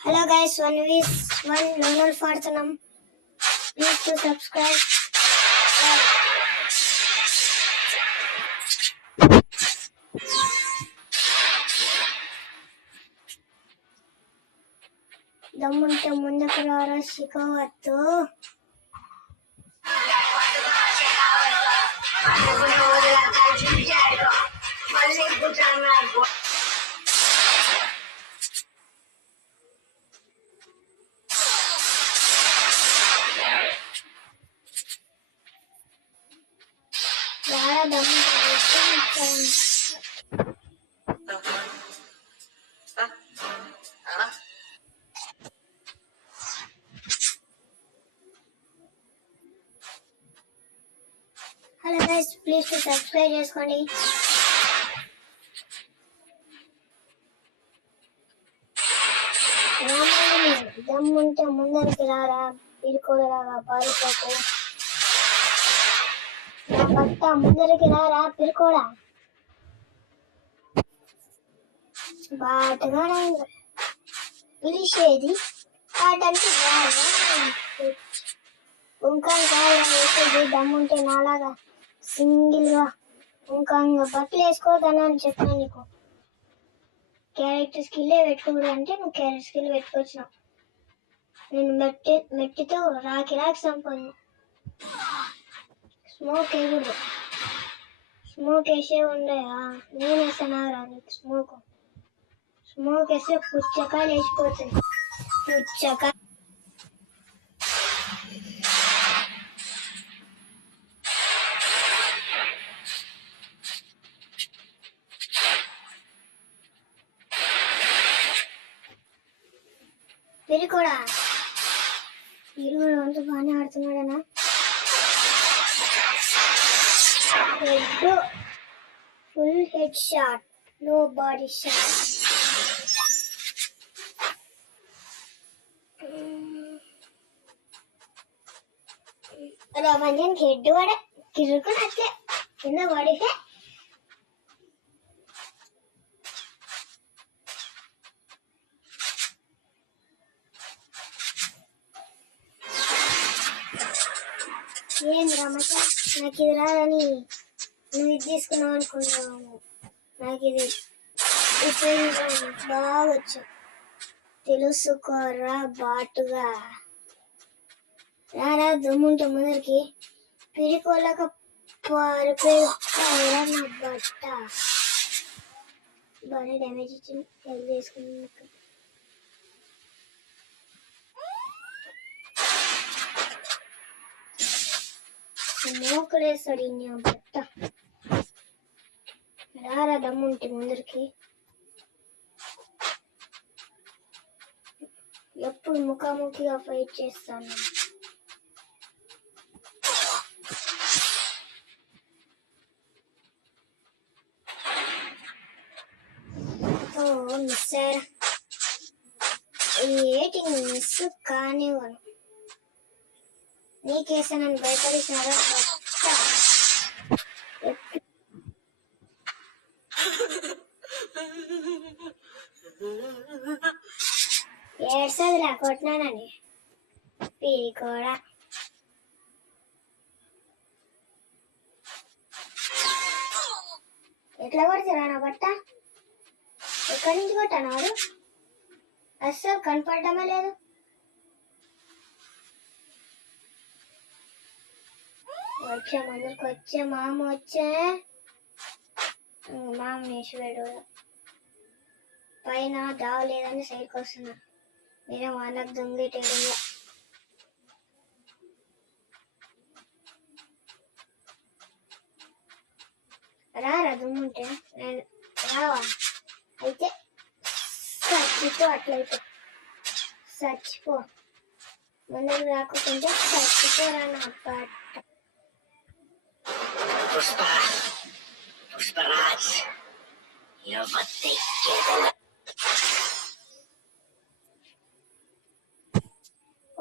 Hello guys, one Lonal Farthanam. Please to subscribe. దమ్ముంటే ముందుకు రారా శిఖవత్తు. రారా దమ్ముంటే hello guys, please to subscribe చేసుకోండి. దమ్ముంటే ముందరికి రారా పిరుకోడలాగా పారిపోకు. నా పక్క ముందరికి రారా పిరుకోడా. బాటగా పిలిచేది వాటంటే ఇంకా వేసేది. దమ్ముంటే నాలాగా సింగిల్ గా ఇంకా బట్టలు వేసుకోవద్దని అని చెప్పాను నీకు. క్యారెక్టర్ స్కిల్ పెట్టుకోకూడదు అంటే నువ్వు క్యారెక్టర్ స్కిల్ పెట్టుకొచ్చినావు. నేను మెట్టితో రాకి సంపాను. స్మోక్ వేయకూడదు. స్మోక్ వేసే ఉండయా? నేను వేసానారా నీకు స్మోక్ వేస్తే పుచ్చకాయలు వేసిపోతుంది. పుచ్చకాయ పిరుకోడా అంత బాగానే ఆడుతున్నాడనా? Full head shot, no body shot. రవంజన్కి హెడ్ పడే కిరుకుని అట్లే కింద పడితే ఏం రమచ, నాకు ఇది రాదని నువ్వు ఇది తీసుకున్నావు అనుకున్నావు. నాకు ఇది బాగా వచ్చు, తెలుసుకోరా బాటుగా. రారా దుమ్ముంటే ముందరికి పిరికోలేక పారిపోయి నా బట్ట. బాగానే డ్యామేజ్ ఇచ్చింది. హెల్ప్ చేసుకున్నాక మోకలేస్తాడు ఇన్ని బట్ట. రారా దమ్ముంటే ముందరికి. ఎప్పుడు ముఖాముఖిగా ఫైట్ చేస్తాను. మిస్ అయ్యారా? ఏటింగ్ మిస్ కానివ్వను. నీకేసా నన్ను భయపడిస్తారా? ఏడ్సదిలా కొట్టినానని పీకోడా. ఎట్లా కొడతారా నా బట్ట? ఎక్కడి నుంచి కొట్టాను వాడు? అస్సలు కనపడమే లేదు. వచ్చే ముందరికి వచ్చే మామ వచ్చే మామ వేసిపోయాడు. పైన దావ లేదని సైడ్కి వస్తున్నా. నేనే వాళ్ళకి దొంగేటేయడంలో రారా దుమ్ముంటే నేను రావా? అయితే చచ్చిపో. అట్లయితే చచ్చిపో. ముందరికి రాకుంటే చచ్చిపోరా నా బట్ట.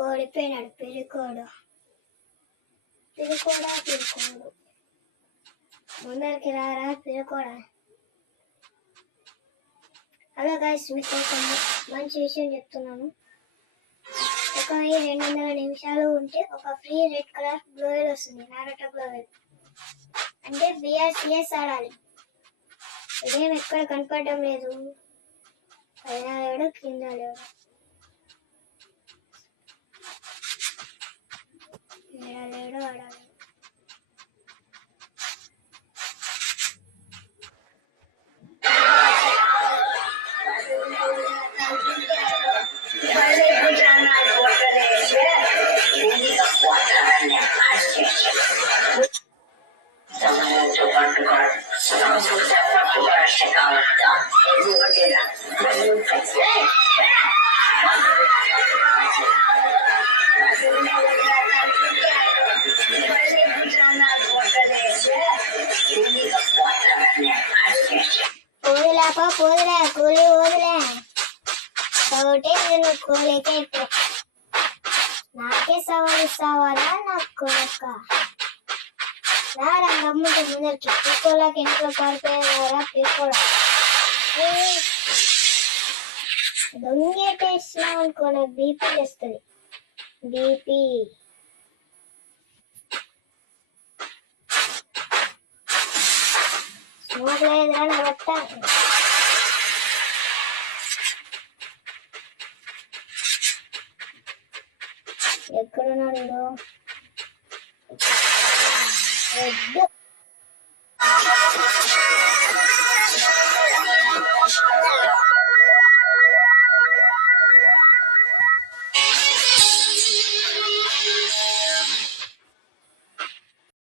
ఓడిపోయినాడు పిరుకోడు. ముందరికి రారా పిరుకోడా. హలో గైస్, మీకు ఒక మంచి విషయం చెప్తున్నాను. ఒక 1200 నిమిషాలు ఉంటే ఒక ఫ్రీ రెడ్ కలర్ గ్లోవెల్ వస్తుంది, నారటో గ్లోవెల్. అంటే BRCS ఆడాలి. ఇదేం ఎక్కడ కనపడడం లేదు, పైన లేడు కింద లేడు, లేడు ఆడాలి. పోదులే కూలి పోదులే ఒకటే నేను కోలేకే నాకే సవాల్ ఇస్తావారా నాకు కొనక్క రారా గమ్ముంటే ముందరికి పీకోలాకి ఇంట్లో పడిపోయేవారా పీకోడా దొంగేటేసినాం అనుకో నాకు బీపీ వస్తుంది. బీపీ స్మోక్ లేదురా నా బట్ట. ఎక్కడున్నాడు?